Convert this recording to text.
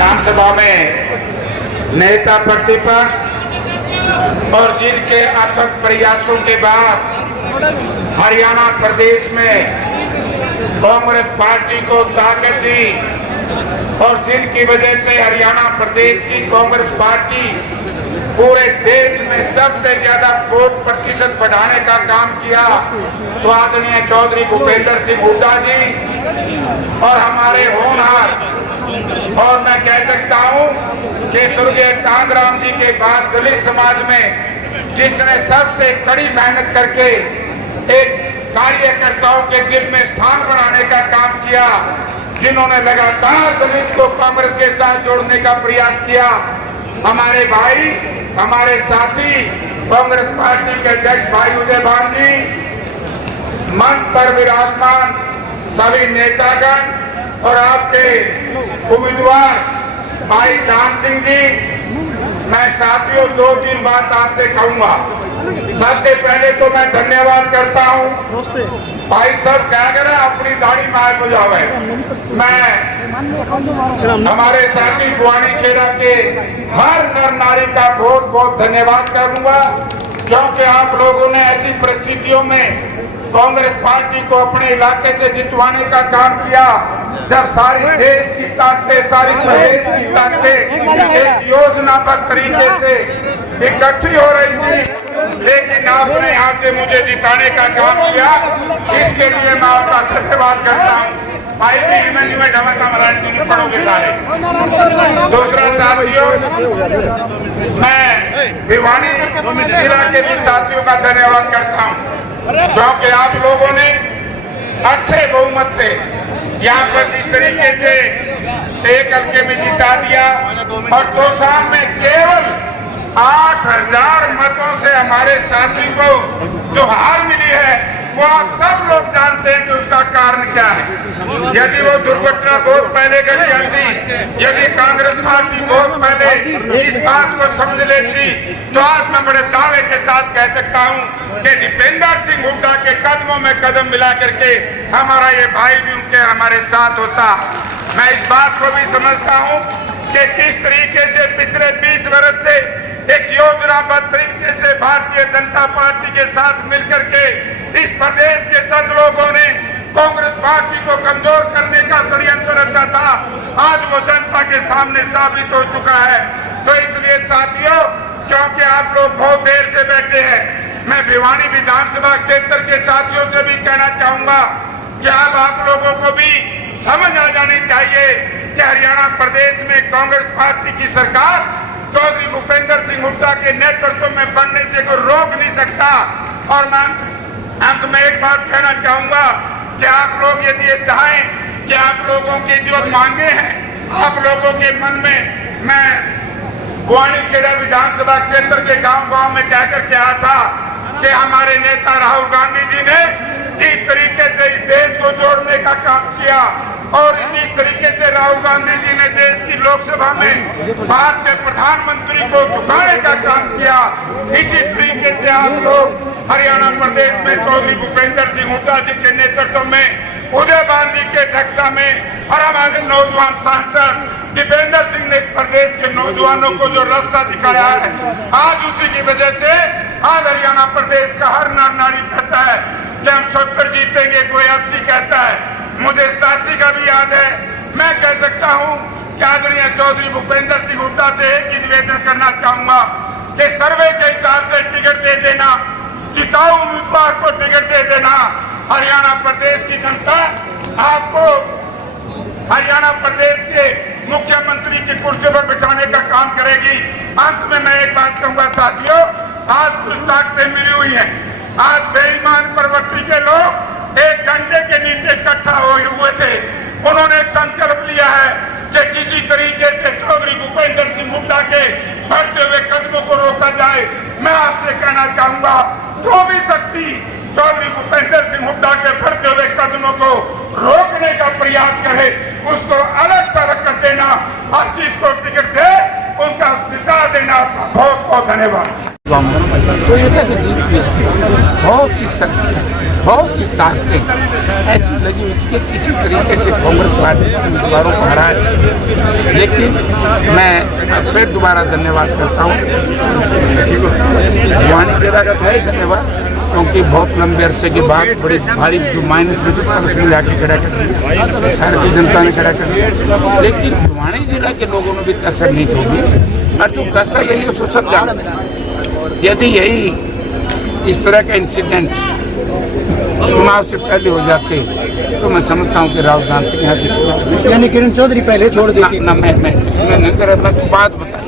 विधानसभा में नेता प्रतिपक्ष और जिनके अथक प्रयासों के बाद हरियाणा प्रदेश में कांग्रेस पार्टी को ताकत दी और जिनकी वजह से हरियाणा प्रदेश की कांग्रेस पार्टी पूरे देश में सबसे ज्यादा वोट प्रतिशत बढ़ाने का काम किया, तो आदरणीय चौधरी भूपेंद्र सिंह हुड्डा जी और हमारे होनहार, और मैं कह सकता हूं कि स्वर्गीय चांदराम जी के बाद दलित समाज में जिसने सबसे कड़ी मेहनत करके एक कार्यकर्ताओं के दिल में स्थान बनाने का काम किया, जिन्होंने लगातार दलित को कांग्रेस के साथ जोड़ने का प्रयास किया, हमारे भाई, हमारे साथी कांग्रेस पार्टी के अध्यक्ष भाई उदय भान जी, मंच पर विराजमान सभी नेतागण और आपके उम्मीदवार भाई दान सिंह जी, मैं साथियों 2-3 बात आपसे कहूंगा। सबसे पहले तो मैं धन्यवाद करता हूं, भाई सब क्या करें अपनी दाढ़ी मार को जावे, मैं हमारे साथी बुआनी खेड़ा के हर नर नारी का बहुत बहुत धन्यवाद करूंगा, क्योंकि आप लोगों ने ऐसी परिस्थितियों में कांग्रेस पार्टी को अपने इलाके से जितवाने का काम किया, जब सारी देश की ताकतें, सारी प्रदेश की ताकतें एक योजनाबद्ध तरीके से इकट्ठी हो रही थी, लेकिन आपने यहाँ से मुझे जिताने का काम किया, इसके लिए मैं आपका धन्यवाद करता हूँ। भाई में ढमका मराठी पढ़ोगे सारे। दूसरा साथियों, मैं भिवानी जिला के भी साथियों का धन्यवाद करता हूँ, क्योंकि आप लोगों ने अच्छे बहुमत से यहाँ पर जिस तरीके से एक हल्के में जिता दिया और दौसान में केवल 8,000 मतों से हमारे साथी को जो हार मिली है, वो आप सब लोग जानते हैं कि उसका कारण क्या है। यदि वो दुर्घटना बहुत पहले घट जाती, यदि कांग्रेस पार्टी बहुत पहले इस बात को समझ लेती, तो आज मैं बड़े दावे के साथ कह सकता हूं कि दीपेंद्र सिंह हुड्डा के कदमों में कदम मिला करके हमारा ये भाई भी उनके हमारे साथ होता। मैं इस बात को भी समझता हूं कि किस तरीके से पिछले 20 वर्ष से एक योजनाबद्ध तरीके से भारतीय जनता पार्टी के साथ मिलकर के इस प्रदेश के चंद लोगों ने कांग्रेस पार्टी को कमजोर करने का षड्यंत्र रचा था, आज वो जनता के सामने साबित हो चुका है। तो इसलिए साथियों, क्योंकि आप लोग बहुत देर से बैठे हैं, मैं भिवानी विधानसभा क्षेत्र के साथियों से भी कहना चाहूंगा कि अब आप लोगों को भी समझ आ जानी चाहिए कि हरियाणा प्रदेश में कांग्रेस पार्टी की सरकार चौधरी भूपेंद्र सिंह हुड्डा के नेतृत्व में बनने से कोई रोक नहीं सकता। और मैं अंत में एक बात कहना चाहूंगा कि आप लोग यदि ये चाहें कि आप लोगों की जो मांगे हैं, आप लोगों के मन में, मैं बुआनी खेड़ा विधानसभा क्षेत्र के गांव-गांव में कहकर के आया था कि हमारे नेता राहुल गांधी जी ने इस तरीके से इस देश को जोड़ने का काम किया और इस तरीके से राहुल गांधी जी ने देश की लोकसभा में भारत के प्रधानमंत्री को झुकाने का काम किया। इसी तरीके से आप लोग हरियाणा प्रदेश में चौधरी भूपेंद्र सिंह हुड्डा जी के नेतृत्व में उदय भान जी के अध्यक्षता में और हमारे नौजवान सांसद दीपेंद्र सिंह ने इस प्रदेश के नौजवानों को जो रास्ता दिखाया है, आज उसी की वजह से आज हरियाणा प्रदेश का हर नर नारी कहता है कि हम 70 जीतेंगे, कोई 80 कहता है, मुझे 87 का भी याद है। मैं कह सकता हूं कि आदरणीय चौधरी भूपेंद्र सिंह हुड्डा से एक ही निवेदन करना चाहूंगा कि सर्वे के हिसाब से टिकट दे देना, जिताऊ उम्मीदवार को टिकट दे देना। हरियाणा प्रदेश की जनता आपको हरियाणा प्रदेश के मुख्यमंत्री की कुर्सी पर बिठाने का काम करेगी। अंत में मैं एक बात कहूंगा साथियों, आज कुछ ताकतें मिली हुई हैं, आज बेईमान प्रवृत्ति के लोग एक झंडे के नीचे इकट्ठा हुए थे, उन्होंने एक संकल्प लिया है कि किसी तरीके से चौधरी भूपेंद्र सिंह हुड्डा के बढ़ते हुए कदमों को रोका जाए। मैं आपसे कहना चाहूंगा, जो भी शक्ति चौधरी भूपेंद्र सिंह हुड्डा के बढ़ते हुए कदमों को रोकने का प्रयास करे, उसको अलग थलग कर देना और जिसको टिकट दे उनका जिता देना। बहुत बहुत धन्यवाद। तो ये था कि बहुत सी शक्ति है बहुत सी ताकतें ऐसी लगी हुई थी कि किसी तरीके से कांग्रेस पार्टी के उम्मीदवारों को हराया जाए। लेकिन मैं फिर दोबारा धन्यवाद करता हूँ, भवानी जिला का है धन्यवाद, क्योंकि बहुत लंबे अरसे के बाद बड़ी भारी जो माइनस में जो उसमें लाके खड़ा कर दिया, शहर की जनता ने खड़ा कर दिया। लेकिन भिवानी जिला के लोगों ने भी कसर नहीं छोड़ी, और जो कसर रही है उसको सब जानते। यदि यही इस तरह का इंसिडेंट चुनाव से पहले हो जाते तो मैं समझता हूँ कि राहुल गांधी सिंह यहाँ से चुनाव, यानी किरण चौधरी पहले छोड़ देती। मैं बात बता